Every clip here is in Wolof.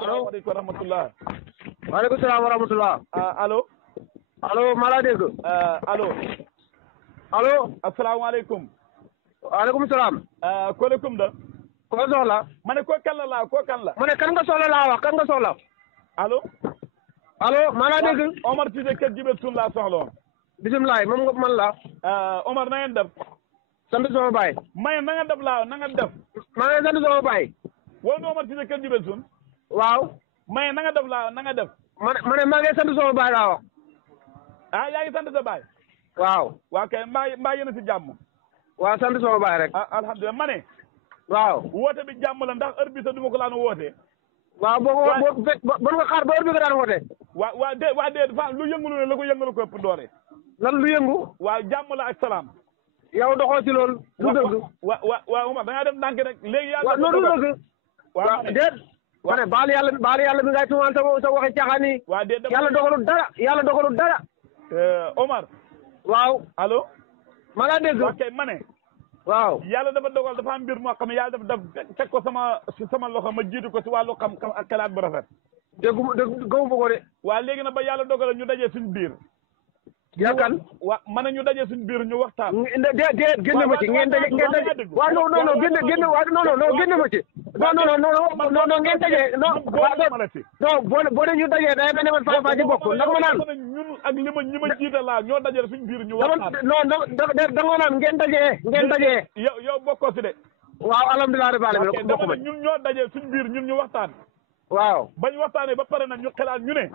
asalaamaaleykum wa rahmatulah. waaleykum salaam wa rahmatulah. allo. allo maa laa dégg. allo. allo. asalaamaaleykum. waaleykum salaam. kolekum da. ko soxla. ma ne ko kan la laa ko kan la. ma ne kan nga soxla laa wax kan nga soxla. allo. allo maa laa dégg. Omar Cissé kër Jibel Sun laa soxla woon. bisimilah moom nga man la. Omar na ngeen def. sant sama baay. Maye na nga def laa na nga def. maa ngi sant sama baay. wala nga Omar Cissé kër Jibel Sun. waaw. Maye na nga def laa na nga def. ma ne maa ngi sant sama baay laa wax. yaa ngi sant sa baay. waaw. waa kay mbaa yéen a si jàmm. waaw sant sama baay rek. alhamdulilah ma ne. waaw. woote bi jàmm la ndax heure bi sax du ma ko laan woote. waaw boo nga xaar ba heure bi nga daan woote. waa de dafa lu yëngu ne la ko yëngalu ko ëpp doole. lan lu yëngu. waaw jàmm la ak salaam. yow doxoo ci loolu. du dëgg. waaw Omar da ngaa dem ndànk rek léegi. yàlla waaw non du dëgg. waaw déet. ma ne baal yàlla mi ngay tuumaal sa waxi caaxaan yi. waaw déet yàlla dogalul dara. Omar. waaw. allo. ma laa dégg. ok ma ne. waaw. yàlla dafa dogal dafa am mbir moo xam ne yàlla dafa teg ko sama loxo ma jiitu ko si wàllu xam-xam ak xalaat bu rafet. gëmu ko de. waaw léegi nag ba yàlla dogal ñu dajee suñu biir. yaakaar. ma ne ñu dajee suñu biir ñu waxtaan. déet génn ma ci ngeen daje. waaw non génn waaw non génn ma ci. non ngeen daje non. boo dee ñu dajee day mel ne man faa ci bokk ndax ma naan. ñun ak ñi ma jiite laa ñoo dajee suñu biir ñu waxtaan. non da nga naan ngeen dajee. yow bokkoo si de. waaw alhamdulilah rabbil alamin bokk ma ñun ñoo dajee suñu biir ñun ñu waxtaan. waaw. bañ waxtaanee ba pare nag ñu xelaat ñu ne.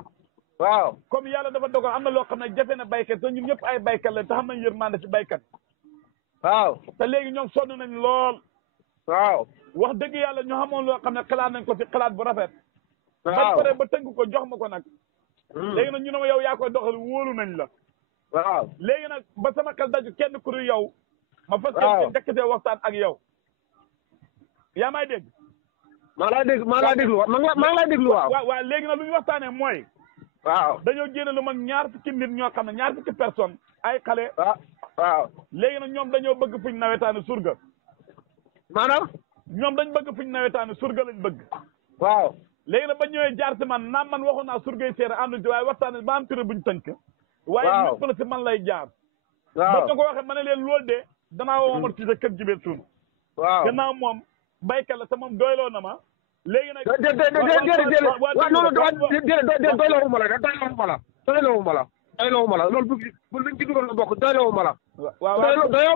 waaw. comme yàlla dafa dogal am na loo xam ne jafe na baykat te ñun ñëpp ay baykat lañ te xam nañ yërmande ci baykat. waaw. te léegi ñoom sonn nañ lool. waaw. wax dëgg yàlla ñu xamoon loo xam ne xalaat nañ ko ci xalaat bu rafet. waaw bañ pare ba tënk ko jox ma ko nag. léegi nag ñu ne ma yow yaa koy doxal wóolu nañ la. waaw. léegi nag ba sama xel daju kenn ku dul yow. ma fas waaw yéene njëkkatee waxtaan ak yow. yaa may dégg. maa ngi lay déglu waaw. waaw léegi nag lu ñu waxtaanee mooy. waaw. dañoo génne lu mag ñaar fukki nit ñoo xam ne ñaar fukki personne ay xale. waaw. léegi nag ñoom dañoo bëgg fuñ nawetaanu surga. maanaam. ñoom dañ bëgg fuñ nawetaanu surga lañ bëgg. waaw. léegi nag ba ñëwee jaar si man naam man waxoon naa surgay séeréer ànduñ ci waaye waxtaan ba am prix buñ tënk. waaye lépp la si man lay jaar. waaw ba ñu ko waxee ma ne leen loolu de danaa woo Omar Cissé kër Jibel Sun. waaw gannaaw moom baykat la te moom doyloo na ma. léegi nag doyloo ma la loolu bu luñ ci dugal la bokk doyloo ma la. doyoo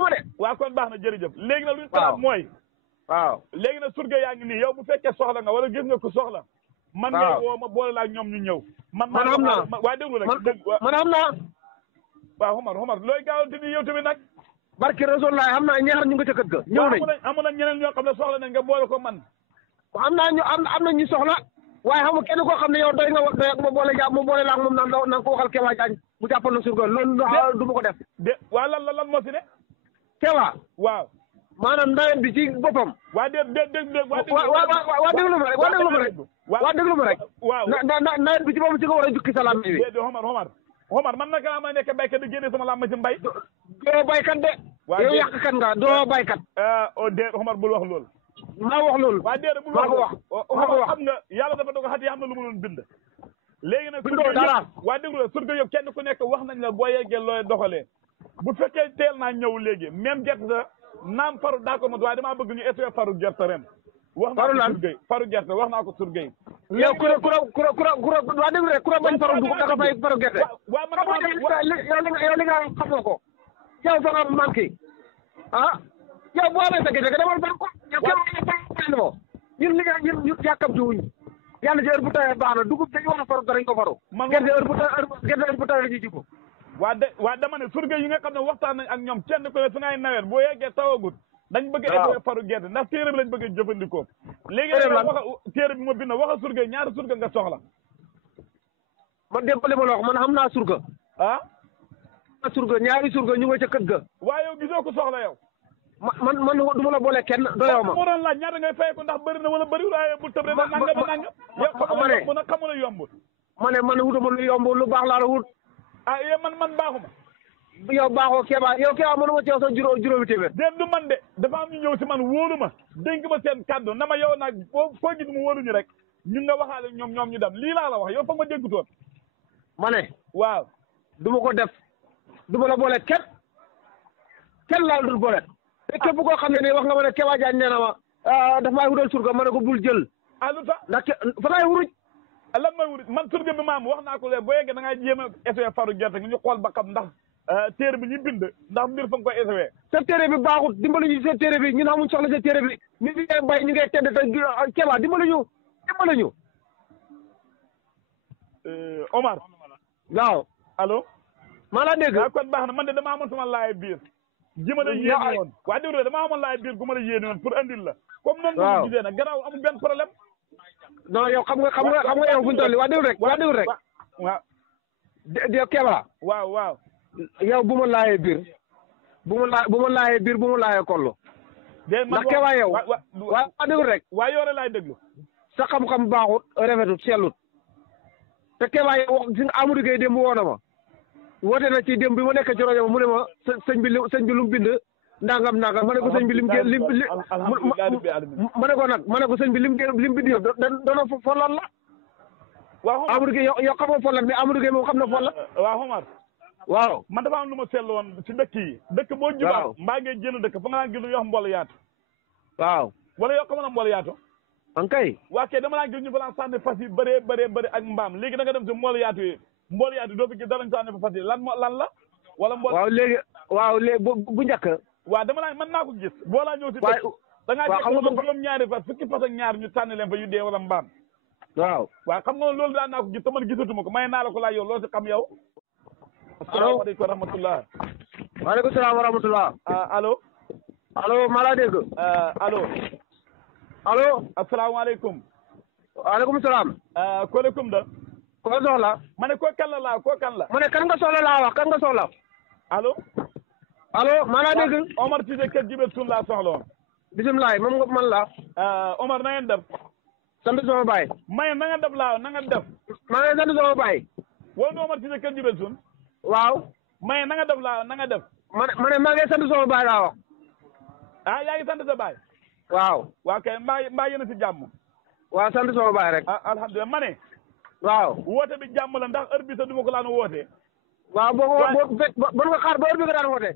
ma de. waaw kon baax na jërëjëf léegi nag lu ñu xalaat mooy. waaw léegi nag surga yaa ngi nii yow bu fekkee soxla nga wala gis nga ko soxla. man ngay woo ma boole la ak ñoom ñu ñëw. man xam naa waa déglu rek man xam naa. waaw Omar looy gaawante ni yow tamit nag. barke Rasulullah xam naa ñaar ñu nga ca kër ga. ñëw nañ amu na ñeneen ñoo xam ne soxla nañ nga boole ko man. am naa ñu am na ñu soxla waaye xam nga kenn koo xam ne yow doy ak ma boole la ak moom naan ko waxal Kewa Diagne mu jàppal na surga loolu du ma ko def. waa lan moo fi ne. Kewa. waaw. maanaam nawet bi ci boppam. waa déglu ma rek. waaw nawet bi ci boppam ci nga war a jukki sa làmb bi. Omar man naka laa may nekk baykat di génne sama làmb ci mbay. doo baykat de. yow yàqkat nga doo baykat. déet Omar bul wax loolu. maa wax loolu. waa déedéet bul wax loolu. xam nga yàlla dafa doog xat yi xam na lu mu doon bind. léegi nag bindoo dara. waa déglu la surga yow kenn ku nekk wax nañ la boo yeggee looy doxalee. bu fekkee teel naa ñëw léegi même gerte sa naam faru daa ko mot waaye damaa bëgg ñu essayé faru gerte ren. wax naa ko surga yi faru gerte wax naa ko surga yi. yow kura waa déglu rek kura bañ faru dugub da nga fay faru gerte. waaw man yow li nga xamoo ko. yow fa nga manqué yow boo amee sa gerte demal ban ko. yow ñun li nga ñun yàkkamti wuñ yàlla ci heure bu tawee baax na dugub dañu war a faru darañ ko faru. gerte heure bu tawee ñu ji ko. waa dama ne surga yi nga xam ne waxtaan nañ ak ñoom kenn ku ne su ngay nawet boo yeggee tawagut dañ bëgg a faru gerte ndax téere bi lañ bëgg a jëfandikoo. léegi téere bi ma bind waxa surga ñaari surga nga soxla. man dégg li ma la wax man xam naa surga. surga ñaari surga ñu nga ca kër ga. waaye yow gisoo ko soxla yow. man du ma la boole kenn doyoo ma. moo doon laaj ñaata ngay fay ko ndax bëri na wala bëriwul waaye bu tëb rek nangam ba nangam. yow xamul yomb. man wutuma lu yomb lu baax laa la wut. yow man baaxuma. yow baaxoo Kéba mënuma ci yow sax juróomi téeméer. déet du man de dafa am ñu ñëw si man wóolu ma dénk ma seen kàddu na ma yow nag foo gis mu wóolu ñu rek ñun nga waxaale ñoom ñu dem lii laa la wax yow fa ma déggutoon. ma ne. waaw. du ma ko def du ma la boole kenn laal dul boole. te képp koo xam ne nii wax nga ma ne Keba Diagne nee na ma daf maay wutal surga ma ne ko bul jël. ah lu tax ndax fa ngay wuruj. lan mooy wuruj man surga bi maam wax naa ko léegi boo yeggee da ngay jéem a essayé faru gerte gi ñu xool ba xam ndax téere bi ñu bind ndax mbir fa nga koy essayé. sa téere bi baaxut dimbali ñu sa téere bi ñun amuñ soxla sa téere bi ñu ngi ngay bay ñu ngay tedd te Keba dimbali ñu. Omar. waaw allo. maa la dégg. waaw kon baax na man de damaa amoon sama laay biir. ji ma la yéene woon waa déglu damaa amoon laay biir gu ma la yéene woon pour andil la. comme noonu nga gisee nag gannaaw amul benn problème. non yow xam nga yow fu ñu toll waa déglu rek. waaw. Keba. waaw. yow bu ma laayee biir. bu ma laayee biir bu ma laayee kollu. ndax Keba yow. waa déglu rek. waa yoore laay déglu. sa xam-xam baaxut rafetut sellut. te Keba yow wax si Amadou Gueye démb woo na ma. woote na ci démb bi ma nekk ci rajo mu ne ma sëñ bi lu mu bind ndangam ma ne ko sëñ bi ma ne ko sëñ bi lim bind yow dana folal la. waaw Amadou Gueye yow xamoo folal mais Amadou Gueye moom xam na folal. waaw Omar. waaw man dafa am lu ma seetlu woon ci dëkk yi. dëkk boo jubaa mbaa ngay génn dëkk fa nga naan gis ñu wax mboolu yaatu. waaw. wala yoo xamoon na mboolu yaatu. an kay. waa kay dama naan gis ñu balaa sànni fas yi bëree ak mbaam léegi da nga dem si mboolu yaatu yi. mboolu yaatu doo fi gis danañ sànni fa fas yi lan la. wala mbool waaw léegi bu njëkk. waaw dama naan mën naa ko gis. boo laa ñëw si dëkk da ngaa gis juróom-ñaari fas fukki fas ak ñaar ñu sànni leen fa yu dee wala mbaam. waaw xam nga loolu daan naa ko gis te man gisatuma ko may naa la ko laaj yow loo si xam yow. asalaamaaleykum wa rahmatulah. waaleykum salaam wa rahmatulah. allo. allo maa laa dégg. allo. asalaamaaleykum. waaleykum salaam. koolekum da. koo soxla. ma ne koo kan la koo kan la. ma ne kan nga soxla laa wax kan nga soxla. allo. allo maa laa dégg. Omar Cissé kër Jibel Sun laa soxla woon. bisimilah moom nga man la. Omar na ngeen def. sant sama baay. na nga def laa na nga def. maa ngi sant sama baay. wala nga Omar Cissé kër Jibel Sun. waaw. na nga def laa na nga def. ma ne maa ngi sant sama baay laa wax. yaa ngi sant sa baay. waaw. waa kay mbaa yéen a si jàmm. waaw sant sama baay rek. alhamdulilah ma ne. waaw. woote bi jàmm la ndax heure bi sax du ma ko laan woote. waaw boo nga xaar ba heure bi nga daan woote.